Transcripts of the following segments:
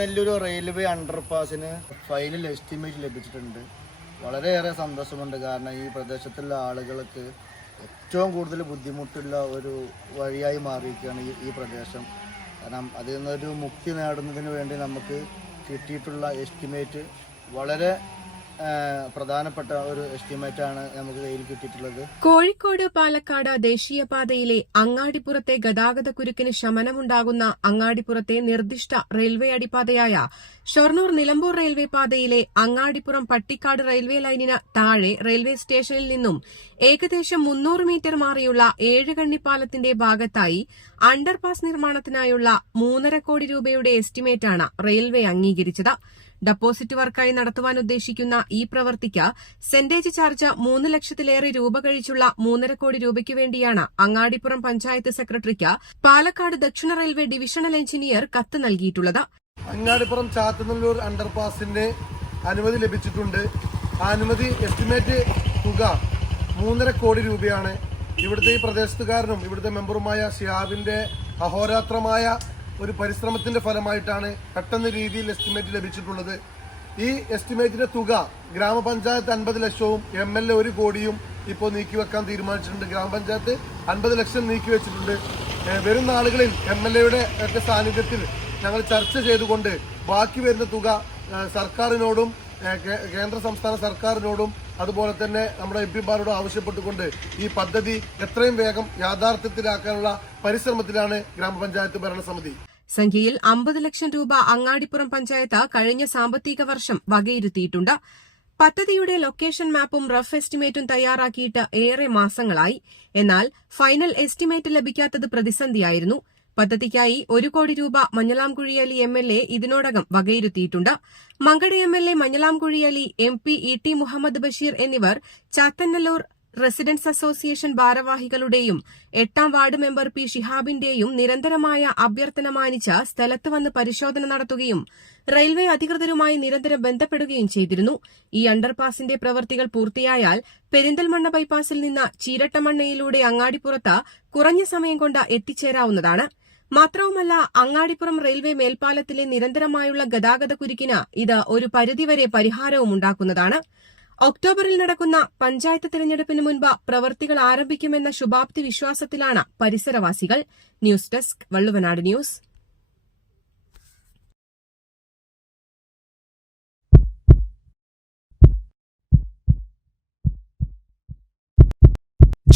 Nellore railway അണ്ടർപാസിന് final estimate ലഭിച്ചിട്ടുണ്ട്. വളരെയേറെ സന്തോഷമുണ്ട്. കാരണം ഈ പ്രദേശത്തുള്ള ആളുകൾക്ക് ഏറ്റവും കൂടുതൽ ബുദ്ധിമുട്ടുള്ള ഒരു വഴിയായി മാറിയിരിക്കുകയാണ് ഈ ഈ പ്രദേശം. കാരണം അതിൽ നിന്നൊരു മുക്തി നേടുന്നതിന് വേണ്ടി നമുക്ക് കിട്ടിയിട്ടുള്ള എസ്റ്റിമേറ്റ് വളരെ പ്രധാനപ്പെട്ട ഒരു എസ്റ്റിമേറ്റ് ആണ് നമുക്ക് കയ്യിൽ കിട്ടിയിട്ടുള്ളത്. കോഴിക്കോട് പാലക്കാട് ദേശീയപാതയിലെ അങ്ങാടിപ്പുറത്തെ ഗതാഗത കുരുക്കിന് ശമനമുണ്ടാകുന്ന അങ്ങാടിപ്പുറത്തെ നിർദ്ദിഷ്ട റെയിൽവേ അടിപ്പാതയായ ഷൊർണൂർ നിലമ്പൂർ റെയിൽവേ പാതയിലെ അങ്ങാടിപ്പുറം പട്ടിക്കാട് റെയിൽവേ ലൈനിന് താഴെ റെയിൽവേ സ്റ്റേഷനിൽ നിന്നും ഏകദേശം മുന്നൂറ് മീറ്റർ മാറിയുള്ള ഏഴുകണ്ണിപ്പാലത്തിന്റെ ഭാഗത്തായി അണ്ടർപാസ് നിർമ്മാണത്തിനായുള്ള മൂന്നര കോടി രൂപയുടെ എസ്റ്റിമേറ്റാണ് റെയിൽവേ അംഗീകരിച്ചത്. ഡെപ്പോസിറ്റ് വർക്കായി നടത്തുവാൻ ഉദ്ദേശിക്കുന്ന ഈ പ്രവൃത്തിക്ക് സെന്റേജ് ചാർജ് മൂന്ന് ലക്ഷത്തിലേറെ രൂപ കഴിച്ചുള്ള മൂന്നര കോടി രൂപയ്ക്ക് വേണ്ടിയാണ് അങ്ങാടിപ്പുറം പഞ്ചായത്ത് സെക്രട്ടറിക്ക് പാലക്കാട് ദക്ഷിണ റെയിൽവേ ഡിവിഷണൽ എഞ്ചിനീയർ കത്ത് നൽകിയിട്ടുള്ളത്. അങ്ങാടിപ്പുറം ചാത്തനല്ലൂർ അണ്ടർപാസിന്റെ അനുമതി ലഭിച്ചിട്ടുണ്ട്. അനുമതി എസ്റ്റിമേറ്റ് തുക മൂന്നര കോടി രൂപയാണ്. ഇവിടുത്തെ ഈ പ്രദേശത്തുകാരനും ഇവിടുത്തെ മെമ്പറുമായ ഷിഹാബിന്റെ അഹോരാത്രമായ ഒരു പരിശ്രമത്തിന്റെ ഫലമായിട്ടാണ് പെട്ടെന്ന് രീതിയിൽ എസ്റ്റിമേറ്റ് ലഭിച്ചിട്ടുള്ളത്. ഈ എസ്റ്റിമേറ്റിന്റെ തുക ഗ്രാമപഞ്ചായത്ത് അൻപത് ലക്ഷവും എം എൽ എ ഒരു കോടിയും ഇപ്പോൾ നീക്കിവെക്കാൻ തീരുമാനിച്ചിട്ടുണ്ട്. ഗ്രാമപഞ്ചായത്ത് അൻപത് ലക്ഷം നീക്കി വെച്ചിട്ടുണ്ട് ഏഹ് വരും നാളുകളിൽ എം എൽ എയുടെ ഒക്കെ സാന്നിധ്യത്തിൽ ഞങ്ങൾ ചർച്ച ചെയ്തുകൊണ്ട് ബാക്കി വരുന്ന തുക സർക്കാരിനോടും കേന്ദ്ര സംസ്ഥാന സർക്കാരിനോടും അതുപോലെ തന്നെ നമ്മുടെ എം പിമാരോടും ആവശ്യപ്പെട്ടുകൊണ്ട് ഈ പദ്ധതി എത്രയും വേഗം യാഥാർത്ഥ്യത്തിലാക്കാനുള്ള പരിശ്രമത്തിലാണ് ഗ്രാമപഞ്ചായത്ത് ഭരണസമിതി. സംഖ്യയിൽ അമ്പത് ലക്ഷം രൂപ അങ്ങാടിപ്പുറം പഞ്ചായത്ത് കഴിഞ്ഞ സാമ്പത്തിക വർഷം വകയിരുത്തിയിട്ടുണ്ട്. പദ്ധതിയുടെ ലൊക്കേഷൻ മാപ്പും റഫ് എസ്റ്റിമേറ്റും തയ്യാറാക്കിയിട്ട് ഏറെ മാസങ്ങളായി. എന്നാൽ ഫൈനൽ എസ്റ്റിമേറ്റ് ലഭിക്കാത്തത് പ്രതിസന്ധിയായിരുന്നു. പദ്ധതിക്കായി ഒരു കോടി രൂപ മഞ്ഞളാംകുഴിയലി എം എൽ എ ഇതിനോടകം വകയിരുത്തിയിട്ടുണ്ട്. Mankada M L A Manjalamkuzhi Ali M P E T Muhammad Basheer എന്നിവർ ചാത്തന്നല്ലൂർ റെസിഡൻസ് അസോസിയേഷൻ ഭാരവാഹികളുടെയും എട്ടാം വാർഡ് മെമ്പർ പി ഷിഹാബിന്റെയും നിരന്തരമായ അഭ്യർത്ഥന മാനിച്ച് സ്ഥലത്ത് വന്ന് പരിശോധന നടത്തുകയും റെയിൽവേ അധികൃതരുമായി നിരന്തരം ബന്ധപ്പെടുകയും ചെയ്തിരുന്നു. ഈ അണ്ടർപാസിന്റെ പ്രവൃത്തികൾ പൂർത്തിയായാൽ പെരിന്തൽമണ്ണ ബൈപ്പാസിൽ നിന്ന് ചീരട്ടമണ്ണയിലൂടെ അങ്ങാടിപ്പുറത്ത് കുറഞ്ഞ സമയം കൊണ്ട് എത്തിച്ചേരാവുന്നതാണ്. മാത്രവുമല്ല അങ്ങാടിപ്പുറം റെയിൽവേ മേൽപ്പാലത്തിലെ നിരന്തരമായുള്ള ഗതാഗത കുരുക്കിന് ഇത് ഒരു പരിധിവരെ പരിഹാരവും ഉണ്ടാക്കുന്നതാണ്. ഒക്ടോബറിൽ നടക്കുന്ന പഞ്ചായത്ത് തിരഞ്ഞെടുപ്പിന് മുൻപ് പ്രവൃത്തികൾ ആരംഭിക്കുമെന്ന ശുഭാപ്തി വിശ്വാസത്തിലാണ് പരിസരവാസികൾ. News desk Valluvanad news.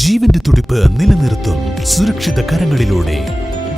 ജീവന്റെ തുടിപ്പ് നിലനിർത്തും സുരക്ഷിത കരങ്ങളിലൂടെ.